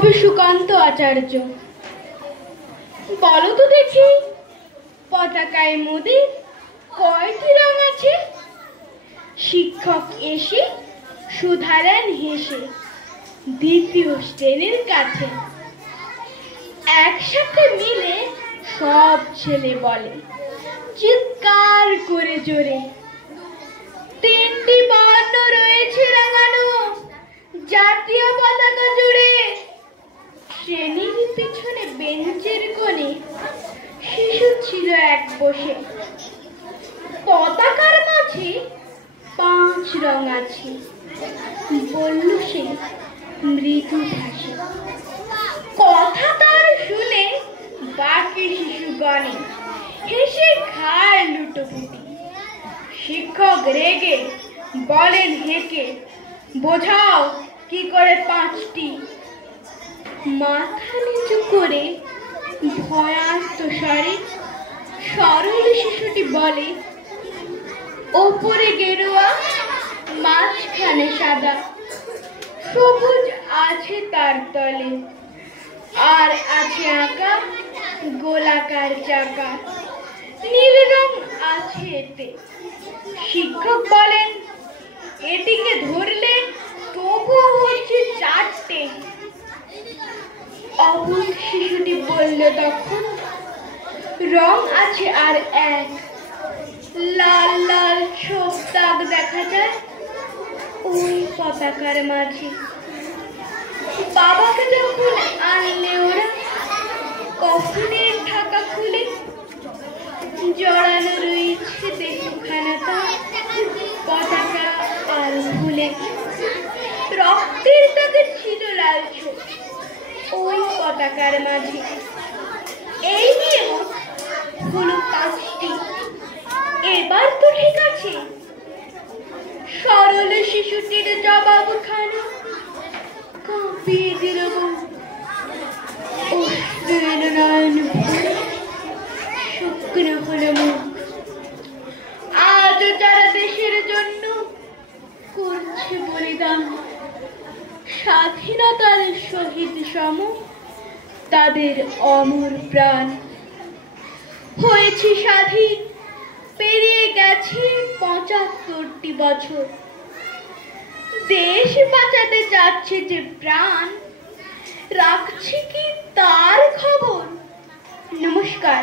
কবি সুকান্ত আচার্য। বলো তো দেখি, পতাকায় মোদের কয়টি রং আছে? শিক্ষক এসে শুধালেন হেসে দ্বিতীয় শ্রেণীর কাছে। একসাথে মিলে সব ছেলে বলে চিৎকার করে জোরে, তিনটি বর্ণ রয়েছে রাঙানো জাতীয় পতাকা জুড়ে। শ্রেণীর পিছনে বেঞ্চের কোণে শিশু ছিল এক বসে। পতাকার মাঝে 5 রং আছে, বলল সে মৃদু ভাষে। কথা তার শুনে বাকি শিশুগণে হেসে খায় লুটোপুটি। শিক্ষক রেগে বলেন হেঁকে, বোঝাও কি করে 5টি। মাথা নিচু করে ভয়ার্ত স্বরে সরল শিশুটি বলে, ওপরে গেরুয়া মাঝখানে সাদা, সবুজ আছে তার তলে, আর আছে আঁকা গোলাকার চাকা, নীল রং আছে এতে। শিক্ষক বলেন, এটিকে ধরলে তবুও হচ্ছে 4টে। অবুঝ শিশুটি বলল তখন, রং আছে আর এক। লাল লাল ছোপ দাগ দেখা যায় ওই পতাকার মাঝে। বাবাকে যখন আনলে ওরা কফনের ঢাকা খুলে, জড়ানো রয়েছে দেহখানা তার পতাকা আর ফুলে। রক্তের দাগে ছিল লাল ছোপ ওই পতাকার মাঝে। এই নিয়ে হলো 5টি, এবার তো ঠিক আছে। সরল শিশুটির জবাবখানা কাঁপিয়ে দিল অশ্রুর নয়ন ভরে, শুকনো হলো মুখ। আজও যারা দেশের জন্য করছে বলিদান, স্বাধীনতার শহীদ সম তাদের অমর প্রাণ। হয়েছে স্বাধীন, পেরিয়ে গেছে 75টি বছর। দেশ বাঁচাতে যাচ্ছে যে প্রাণ, রাখছে কি তার খবর? নমস্কার।